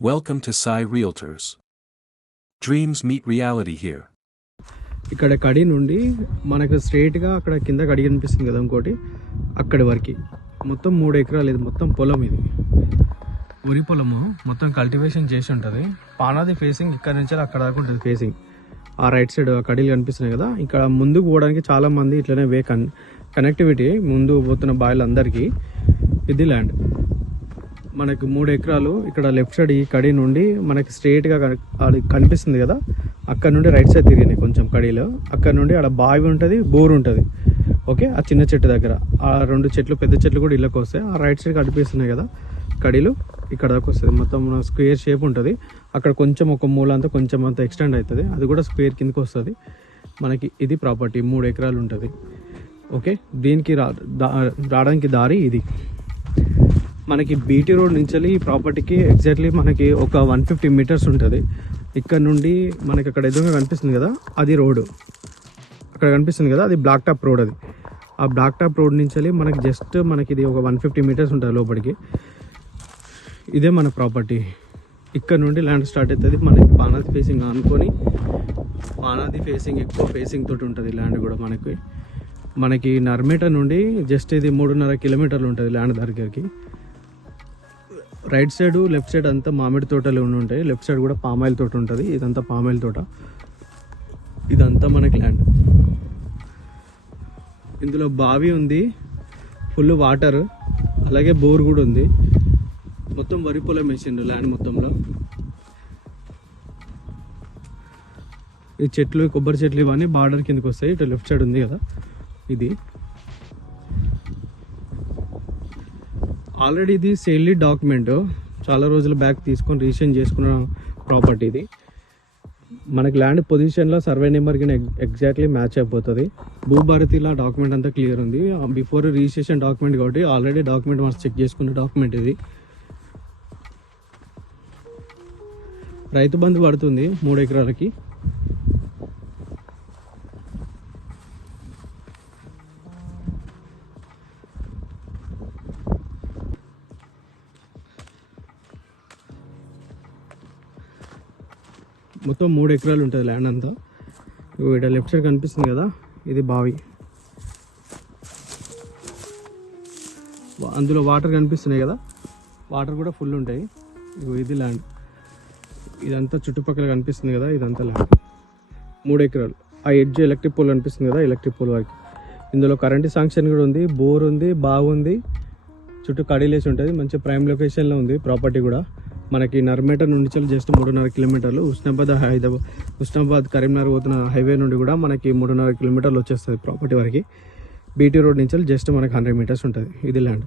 Welcome to Sai Realtors. Dreams meet reality here. ఇక్కడ కడి నుండి మనకు స్ట్రైట్గా అక్కడ కింద కడి కనిపిస్తుంది కదా ఇంకోటి అక్కడి వరకు మొత్తం 3 ఎకరాలు ఇది మొత్తం పొలం ఇది వరి పొలము మొత్తం కల్టివేషన్ చేసి ఉంటుంది పానాది ఫేసింగ్ ఇక్కడ నుంచి అక్కడ దాకా ఉంటుంది ఫేసింగ్ ఆ రైట్ సైడ్ కడీలు కనిపిస్తున్నాయి కదా ఇక్కడ ముందుకు పోవడానికి చాలా మంది ఇట్లనే వే కనెక్టివిటీ ముందు పోతున్న బాయిలందరికీ ఇది ల్యాండ్ మనకు 3 ఎకరాలు ఇక్కడ లెఫ్ట్ సైడ్ ఈ కడి నుండి మనకి స్ట్రైట్గా కనిపిస్తుంది కదా అక్కడ నుండి రైట్ సైడ్ తిరిగినాయి కొంచెం కడీలో అక్కడ నుండి ఆడ బావి ఉంటుంది బోర్ ఉంటుంది ఓకే ఆ చిన్న చెట్టు దగ్గర ఆ 2 చెట్లు పెద్ద చెట్లు కూడా ఇళ్ళకి వస్తాయి ఆ రైట్ సైడ్ కనిపిస్తున్నాయి కదా కడీలు ఇక్కడ దాకా వస్తుంది మొత్తం స్క్వేర్ షేప్ ఉంటుంది అక్కడ కొంచెం ఒక మూల అంతా కొంచెం అంతా ఎక్స్టెండ్ అవుతుంది అది కూడా స్క్వేర్ కిందకి వస్తుంది మనకి ఇది ప్రాపర్టీ 3 ఎకరాలు ఉంటుంది ఓకే దీనికి రావడానికి దారి ఇది మనకి బీటీ రోడ్ నుంచి ఈ ప్రాపర్టీకి ఎగ్జాక్ట్లీ మనకి ఒక 150 మీటర్స్ ఉంటుంది ఇక్కడ నుండి మనకి అక్కడ ఎదురుగా కనిపిస్తుంది కదా అది రోడ్ అక్కడ కనిపిస్తుంది కదా అది బ్లాక్ టాప్ రోడ్ అది ఆ బ్లాక్ టాప్ రోడ్ నుంచి మనకి జస్ట్ మనకి ఇది ఒక 150 మీటర్స్ ఉంటుంది లోపలికి ఇదే మన ప్రాపర్టీ ఇక్కడ నుండి ల్యాండ్ స్టార్ట్ అవుతుంది మనకి పానాది ఫేసింగ్ అనుకొని పానాది ఫేసింగ్ ఎక్కువ ఫేసింగ్ తోటి ఉంటుంది ల్యాండ్ కూడా మనకి నర్మేట నుండి జస్ట్ ఇది 3.5 కిలోమీటర్లు ఉంటుంది ల్యాండ్ దగ్గరికి రైట్ సైడ్ లెఫ్ట్ సైడ్ అంతా మామిడి తోటలు ఉంటాయి లెఫ్ట్ సైడ్ కూడా పామాయిల్ తోట ఉంటుంది ఇదంతా పామాయిల్ తోట ఇదంతా మనకి ల్యాండ్ ఇందులో బావి ఉంది ఫుల్ వాటర్ అలాగే బోర్ కూడా ఉంది మొత్తం వరి పొలం వేసిండు ల్యాండ్ మొత్తంలో ఈ చెట్లు కొబ్బరి చెట్లు ఇవన్నీ బార్డర్ కిందకి వస్తాయి ఇటు లెఫ్ట్ సైడ్ ఉంది కదా ఇది ఆల్రెడీ ఇది సేల్లీ డాక్యుమెంట్ చాలా రోజుల బ్యాక్ తీసుకొని రిజిస్ట్రేషన్ చేసుకున్న ప్రాపర్టీ ఇది మనకి ల్యాండ్ పొజిషన్లో సర్వే నెంబర్కి ఎగ్జాక్ట్లీ మ్యాచ్ అయిపోతుంది భూభారతిలో డాక్యుమెంట్ అంతా క్లియర్ ఉంది బిఫోర్ రిజిస్ట్రేషన్ డాక్యుమెంట్ కాబట్టి ఆల్రెడీ డాక్యుమెంట్ మనం చెక్ చేసుకున్న డాక్యుమెంట్ ఇది రైతు బంధు పడుతుంది 3 ఎకరాలకి మొత్తం 3 ఎకరాలు ఉంటుంది ల్యాండ్ అంతా ఇక్కడ లెఫ్ట్ సైడ్ కనిపిస్తుంది కదా ఇది బావి అందులో వాటర్ కనిపిస్తున్నాయి కదా వాటర్ కూడా ఫుల్ ఉంటాయి ఇది ల్యాండ్ ఇదంతా చుట్టుపక్కల కనిపిస్తుంది కదా ఇదంతా ల్యాండ్ 3 ఎకరాలు ఆ ఎడ్జ్ ఎలక్ట్రిక్ పోల్ కనిపిస్తుంది కదా ఎలక్ట్రిక్ పోల్ వరకు ఇందులో కరెంట్ శాంక్షన్ కూడా ఉంది బోర్ ఉంది బాగుంది చుట్టూ కడీలేసి ఉంటుంది మంచి ప్రైమ్ లొకేషన్లో ఉంది ప్రాపర్టీ కూడా మనకి నర్మేట నుండి జస్ట్ 3.5 కిలోమీటర్లు ఉస్నాబాద్ కరీంనగర్ పోతున్న హైవే నుండి కూడా మనకి 3.5 కిలోమీటర్లు వచ్చేస్తుంది ప్రాపర్టీ వరకు బీటీ రోడ్ నుంచి జస్ట్ మనకి 100 మీటర్స్ ఉంటుంది ఇది ల్యాండ్